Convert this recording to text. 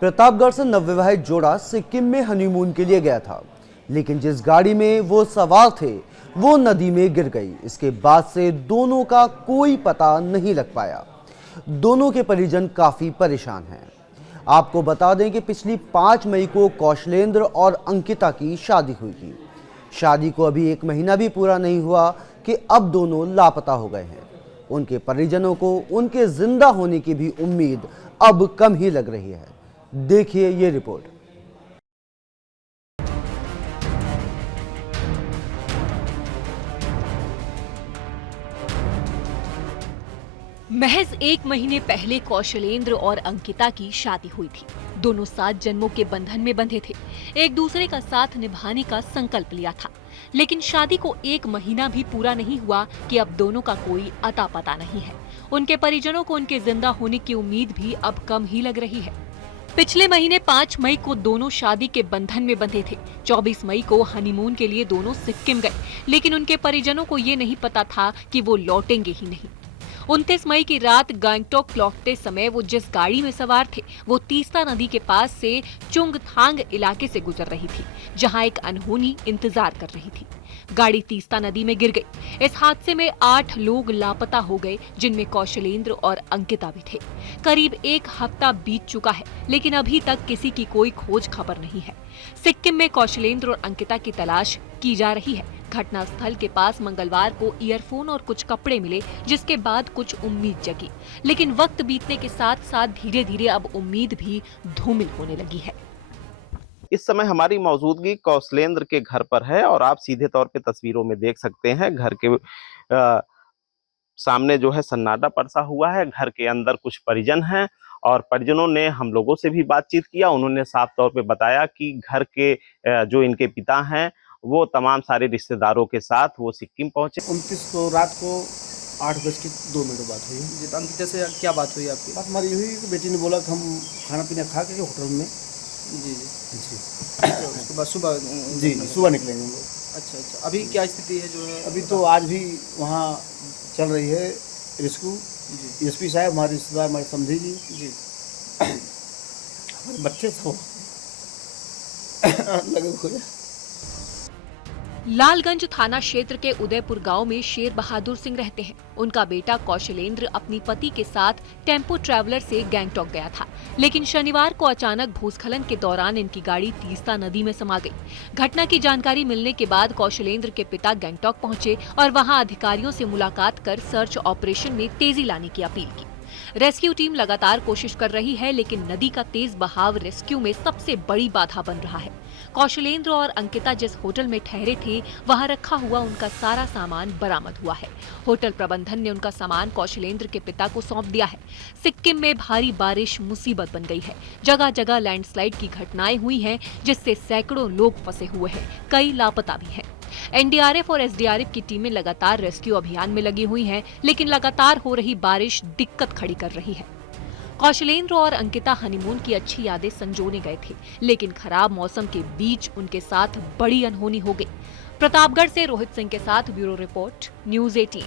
प्रतापगढ़ से नवविवाहित जोड़ा सिक्किम में हनीमून के लिए गया था, लेकिन जिस गाड़ी में वो सवार थे वो नदी में गिर गई। इसके बाद से दोनों का कोई पता नहीं लग पाया। दोनों के परिजन काफी परेशान हैं। आपको बता दें कि पिछली 5 मई को कौशलेंद्र और अंकिता की शादी हुई थी। शादी को अभी 1 महीना भी पूरा नहीं हुआ कि अब दोनों लापता हो गए हैं। उनके परिजनों को उनके जिंदा होने की भी उम्मीद अब कम ही लग रही है। देखिए ये रिपोर्ट। महज 1 महीने पहले कौशलेंद्र और अंकिता की शादी हुई थी। दोनों 7 जन्मों के बंधन में बंधे थे, एक दूसरे का साथ निभाने का संकल्प लिया था। लेकिन शादी को 1 महीना भी पूरा नहीं हुआ कि अब दोनों का कोई अता पता नहीं है। उनके परिजनों को उनके जिंदा होने की उम्मीद भी अब कम ही लग रही है। पिछले महीने 5 मई को दोनों शादी के बंधन में बंधे थे। 24 मई को हनीमून के लिए दोनों सिक्किम गए, लेकिन उनके परिजनों को ये नहीं पता था कि वो लौटेंगे ही नहीं। 29 मई की रात गैंगटॉक लौटते समय वो जिस गाड़ी में सवार थे वो तीस्ता नदी के पास से चुंगथांग इलाके से गुजर रही थी, जहां एक अनहोनी इंतजार कर रही थी। गाड़ी तीस्ता नदी में गिर गई। इस हादसे में 8 लोग लापता हो गए, जिनमें कौशलेंद्र और अंकिता भी थे। करीब 1 हफ्ता बीत चुका है, लेकिन अभी तक किसी की कोई खोज खबर नहीं है। सिक्किम में कौशलेंद्र और अंकिता की तलाश की जा रही है। घटना स्थल के पास मंगलवार को ईयरफोन और कुछ कपड़े मिले, जिसके बाद कुछ उम्मीद जगी। लेकिन वक्त बीतने के साथ साथ धीरे धीरे अब उम्मीद भी धूमिल होने लगी है। इस समय हमारी मौजूदगी कौशलेंद्र के घर पर है और आप सीधे तौर पे तस्वीरों में देख सकते हैं घर के सामने जो है सन्नाटा पड़सा हुआ है। घर के अंदर कुछ परिजन हैं और परिजनों ने हम लोगों से भी बातचीत किया। उन्होंने साफ तौर पे बताया कि घर के जो इनके पिता हैं वो तमाम सारे रिश्तेदारों के साथ वो सिक्किम पहुंचे। 29 को रात को 8:02 बात हुई। जी, तो अंकिता से क्या बात हुई आपकी? बात हमारी हुई कि बेटी ने बोला कि हम खाना पीना खा के होटल में जी जी जी तो उसके बाद सुबह जी सुबह निकलेंगे हम लोग। अच्छा, अभी क्या स्थिति है जो है? अभी तो आज भी वहाँ चल रही है रेस्क्यू। जी एसपी साहब, हमारे रिश्तेदार, हमारे समझी जी, जी हमारे बच्चे सब लगे हुए। लालगंज थाना क्षेत्र के उदयपुर गांव में शेर बहादुर सिंह रहते हैं। उनका बेटा कौशलेंद्र अपनी पति के साथ टेम्पो ट्रैवलर से गैंगटॉक गया था, लेकिन शनिवार को अचानक भूस्खलन के दौरान इनकी गाड़ी तीस्ता नदी में समा गई। घटना की जानकारी मिलने के बाद कौशलेंद्र के पिता गैंगटॉक पहुंचे और वहां अधिकारियों से मुलाकात कर सर्च ऑपरेशन में तेजी लाने की अपील की। रेस्क्यू टीम लगातार कोशिश कर रही है, लेकिन नदी का तेज बहाव रेस्क्यू में सबसे बड़ी बाधा बन रहा है। कौशलेंद्र और अंकिता जिस होटल में ठहरे थे वहां रखा हुआ उनका सारा सामान बरामद हुआ है। होटल प्रबंधन ने उनका सामान कौशलेंद्र के पिता को सौंप दिया है। सिक्किम में भारी बारिश मुसीबत बन गई है। जगह जगह लैंडस्लाइड की घटनाएं हुई हैं, जिससे सैकड़ों लोग फंसे हुए हैं, कई लापता भी हैं। एनडीआरएफ और एसडीआरएफ की टीमें लगातार रेस्क्यू अभियान में लगी हुई हैं, लेकिन लगातार हो रही बारिश दिक्कत खड़ी कर रही है। कौशलेंद्र और अंकिता हनीमून की अच्छी यादें संजोने गए थे, लेकिन खराब मौसम के बीच उनके साथ बड़ी अनहोनी हो गई। प्रतापगढ़ से रोहित सिंह के साथ ब्यूरो रिपोर्ट, न्यूज़ 18।